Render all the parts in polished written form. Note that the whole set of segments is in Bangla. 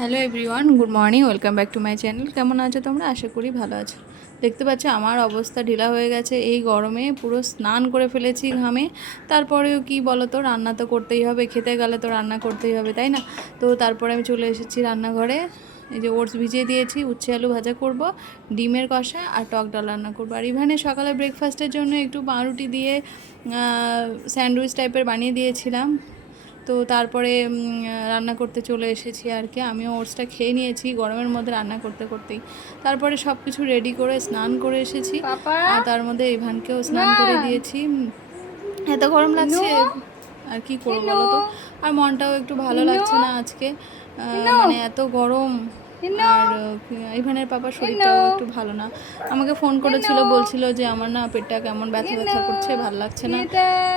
Hello everyone, good morning, welcome back to my channel. কেমন আছো তোমরা? আশা করি ভালো আছো। দেখতে পাচ্ছ আমার অবস্থা ঢিলা হয়ে গেছে, এই গরমে পুরো স্নান করে ফেলেছি ঘামে। তারপরেও কি বলো তো, রান্না তো করতেই হবে, খেতে গেলে তো রান্না করতেই হবে, তাই না? তো তারপরে আমি চলে এসেছি রান্নাঘরে। এই যে ওটস ভিজিয়ে দিয়েছি, উচ্ছে আলু ভাজা করব, ডিমের কষা আর টক ডাল রান্না করবো। আর ইভানে সকালে ব্রেকফাস্টের জন্য একটু পাউরুটি দিয়ে স্যান্ডউইচ টাইপের বানিয়ে দিয়েছিলাম। তো তারপরে রান্না করতে চলে এসেছি আর কি। আমিও ওটসটা খেয়ে নিয়েছি গরমের মধ্যে রান্না করতে করতেই। তারপরে সব কিছু রেডি করে স্নান করে এসেছি, আর তার মধ্যে ইভানকেও স্নান করে দিয়েছি। এত গরম লাগছে, আর কি করবো বলো তো। আর মনটাও একটু ভালো লাগছে না আজকে, মানে এত গরম। আর ইভানের পাপার শরীরটাও একটু ভালো না। আমাকে ফোন করেছিল, বলছিল যে আমার না পেটটা কেমন ব্যথা ব্যথা করছে, ভালো লাগছে না।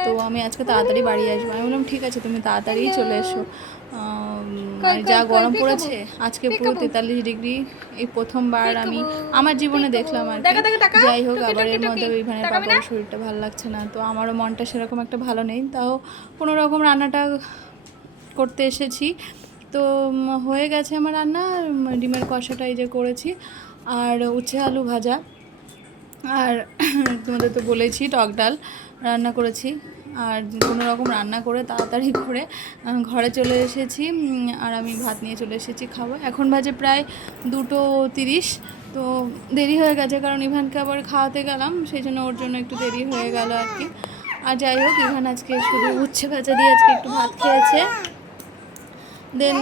তো আমি আজকে তাড়াতাড়ি বাড়ি আসবো। আমি বললাম ঠিক আছে, তুমি তাড়াতাড়ি চলে এসো। আর যা গরম পড়েছে আজকে, পুরো 43 ডিগ্রি। এই প্রথমবার আমি আমার জীবনে দেখলাম আর কি। যাই হোক, আবার এর মধ্যে ইভানের পাপার শরীরটা ভালো লাগছে না, তো আমারও মনটা সেরকম একটা ভালো নেই। তাও কোনো রকম রান্নাটা করতে এসেছি। তো হয়ে গেছে আমার রান্না। ডিমের কষাটা এই যে করেছি, আর উচ্ছে আলু ভাজা, আর তোমাদের তো বলেছি টক ডাল রান্না করেছি। আর কোনো রকম রান্না করে তাড়াতাড়ি করে ঘরে চলে এসেছি। আর আমি ভাত নিয়ে চলে এসেছি খাবো। এখন বাজে প্রায় 2:30। তো দেরি হয়ে গেছে, কারণ ইভানকে আবার খাওয়াতে গেলাম, সেই জন্য ওর জন্য একটু দেরি হয়ে গেল আর কি। আর যাই হোক, ইভান আজকে শুধু উচ্ছে ভাজা দিয়ে আজকে একটু ভাত খেয়েছে। দেন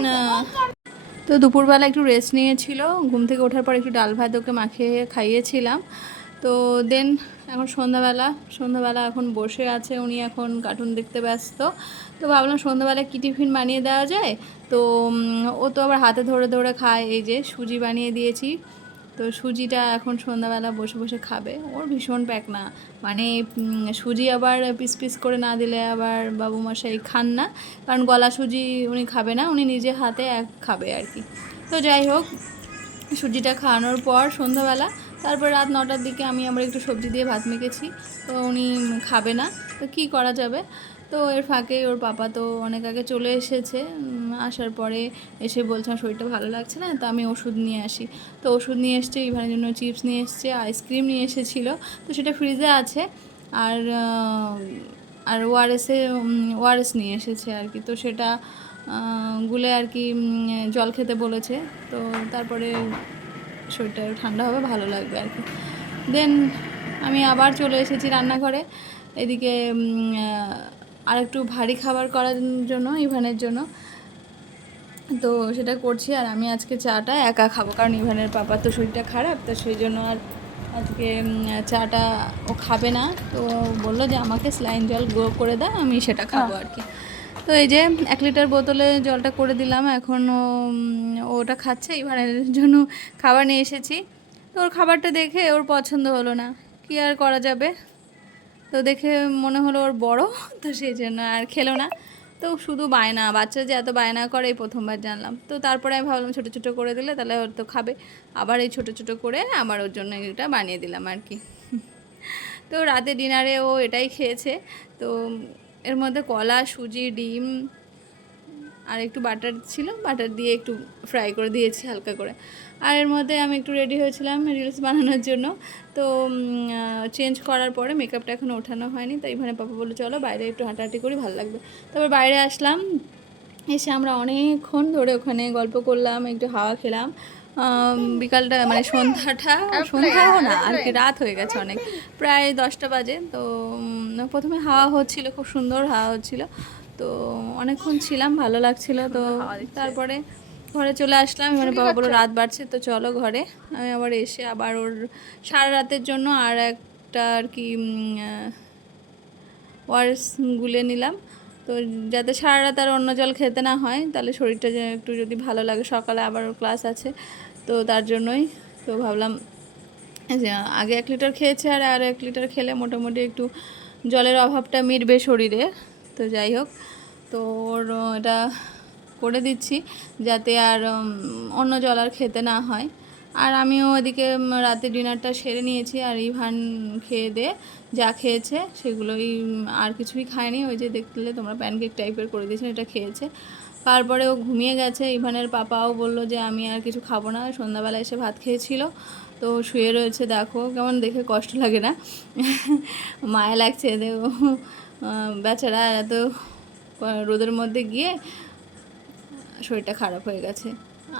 তো দুপুরবেলা একটু রেস্ট নিয়েছিল, ঘুম থেকে ওঠার পর একটু ডাল ভাত ওকে মাখিয়ে খাইয়েছিলাম। তো দেন এখন সন্ধ্যাবেলা এখন বসে আছে উনি, এখন কার্টুন দেখতে ব্যস্ত। তো ভাবলাম সন্ধ্যাবেলা কী টিফিন বানিয়ে দেওয়া যায়। তো ও তো আবার হাতে ধরে ধরে খায়। এই যে সুজি বানিয়ে দিয়েছি, তো সুজিটা এখন সন্ধ্যাবেলা বসে বসে খাবে। ওর ভীষণ প্যাকনা, মানে সুজি আবার পিস পিস করে না দিলে আবার বাবুমশাই খান না, কারণ গলা সুজি উনি খাবে না, উনি নিজে হাতে খাবে আর কি। তো যাই হোক, সুজিটা খাওয়ানোর পর সন্ধ্যাবেলা, তারপর রাত 9টার দিকে আমি আবার একটু সবজি দিয়ে ভাত মেখেছি, তো উনি খাবে না। তো কী করা যাবে। তো এর ফাঁকে ওর পাপা তো অনেক আগে চলে এসেছে। আসার পরে এসে বলছে আমার শরীরটা ভালো লাগছে না, তো আমি ওষুধ নিয়ে আসি। তো ওষুধ নিয়ে এসছে, ইভানের জন্য চিপস নিয়ে এসছে, আইসক্রিম নিয়ে এসেছিলো, তো সেটা ফ্রিজে আছে। আর আর ওআরএস নিয়ে এসেছে আর কি। তো সেটা গুলে আর কি জল খেতে বলেছে। তো তারপরে শরীরটা ঠান্ডা হবে, ভালো লাগবে আর কি। দেন আমি আবার চলে এসেছি রান্নাঘরে। এদিকে আর একটু ভারী খাবার করার জন্য ইভানের জন্য, তো সেটা করছি। আর আমি আজকে চাটা একা খাবো, কারণ ইভানের পাপার তো শরীরটা খারাপ, তো সেই জন্য আর আজকে চাটা ও খাবে না। তো বললো যে আমাকে স্যালাইন জল করে দাও, আমি সেটা খাবো আর কি। তো এই যে 1 লিটার বোতলে জলটা করে দিলাম, এখন ওটা খাচ্ছে। ইভানের জন্য খাবার নিয়ে এসেছি, তো ওর খাবারটা দেখে ওর পছন্দ হলো না, কি আর করা যাবে। তো দেখে মনে হলো ওর বড়, তো সেই জন্য আর খেলো না। তো শুধু বায়না, বাচ্চা যে এত বায়না করে এই প্রথমবার জানলাম। তো তারপরে আমি ভাবলাম ছোটো ছোটো করে দিলে তাহলে ওর তো খাবে। আবার এই ছোটো ছোটো করে আবার ওর জন্য এটা বানিয়ে দিলাম আর কি। তো রাতে ডিনারে ও এটাই খেয়েছে। তো এর মধ্যে কলা, সুজি, ডিম আর একটু বাটার ছিল, বাটার দিয়ে একটু ফ্রাই করে দিয়েছি হালকা করে। আর এর মধ্যে আমি একটু রেডি হয়েছিলাম রিলস বানানোর জন্য। তো চেঞ্জ করার পরে মেকআপটা এখনও ওঠানো হয়নি, তাই ইভানের পাপা বললো চলো বাইরে একটু হাঁটাহাঁটি করি, ভালো লাগবে। তারপর বাইরে আসলাম, এসে আমরা অনেকক্ষণ ধরে ওখানে গল্প করলাম, একটু হাওয়া খেলাম। বিকালটা মানে সন্ধ্যাও না আর কি, রাত হয়ে গেছে অনেক, প্রায় 10টা বাজে। তো প্রথমে হাওয়া হচ্ছিল, খুব সুন্দর হাওয়া হচ্ছিল, তো অনেকক্ষণ ছিলাম, ভালো লাগছিল। তো তারপরে ঘরে চলে আসলাম। মানে বাবা বললো রাত বাড়ছে, তো চলো ঘরে। আমি আবার এসে আবার ওর সারা রাতের জন্য আর একটা আর কি ওয়ারেস গুলে নিলাম, তো যাতে সারা রাত আর অন্য জল খেতে না হয়, তাহলে শরীরটা যে একটু যদি ভালো লাগে। সকালে আবার ক্লাস আছে, তো তার জন্যই। তো ভাবলাম যে আগে 1 লিটার খেয়েছে, আর 1 লিটার খেলে মোটামুটি একটু জলের অভাবটা মিটবে শরীরে। তো যাই হোক, তো ওর এটা করে দিচ্ছি যাতে আর অন্য জল আর খেতে না হয়। আর আমিও এদিকে রাতে ডিনারটা সেরে নিয়েছি, আর ইভান খেয়ে দিয়ে যা খেয়েছে সেগুলোই, আর কিছুই খায়নি। ওই যে দেখলে তোমরা প্যানকেক টাইপের করে দিয়েছেন, এটা খেয়েছে। তারপরে ও ঘুমিয়ে গেছে। ইভানের পাপাও বললো যে আমি আর কিছু খাবো না, সন্ধ্যাবেলা এসে ভাত খেয়েছিল, তো শুয়ে রয়েছে। দেখো কেমন দেখে কষ্ট লাগে না? মায়া লাগছে দেখো, বেচারা এত রোদের মধ্যে গিয়ে শরীরটা খারাপ হয়ে গেছে।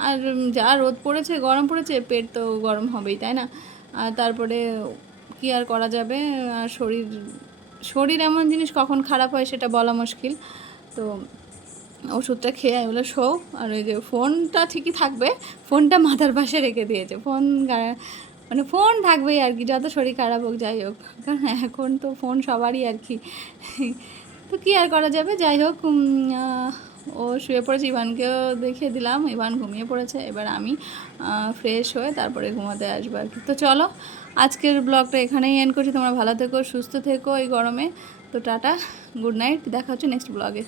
আর যা রোদ পড়েছে, গরম পড়েছে, পেট তো গরম হবেই, তাই না? আর তারপরে কি আর করা যাবে? আর শরীর শরীর এমন জিনিস কখন খারাপ হয় সেটা বলা মুশকিল। তো ওষুধটা খেয়ে আমি বলে শো। আর ওই যে ফোনটা ঠিকই থাকবে, ফোনটা মাথার পাশে রেখে দিয়েছে। মানে ফোন থাকবেই আর কি, যত শরীর খারাপ হোক যাই হোক, কারণ এখন তো ফোন সবারই আর কি। তো কী আর করা যাবে, যাই হোক। ও শুয়ে পড়েছে, ইভানকেও দেখিয়ে দিলাম, ইভান ঘুমিয়ে পড়েছে। এবার আমি ফ্রেশ হয়ে তারপরে ঘুমাতে আসবো আর কি। তো চলো, আজকের ব্লগটা এখানেই এন্ড করছি। তোমরা ভালো থেকো, সুস্থ থেকো এই গরমে। তো টাটা, গুড নাইট, দেখা হচ্ছে নেক্সট ব্লগে।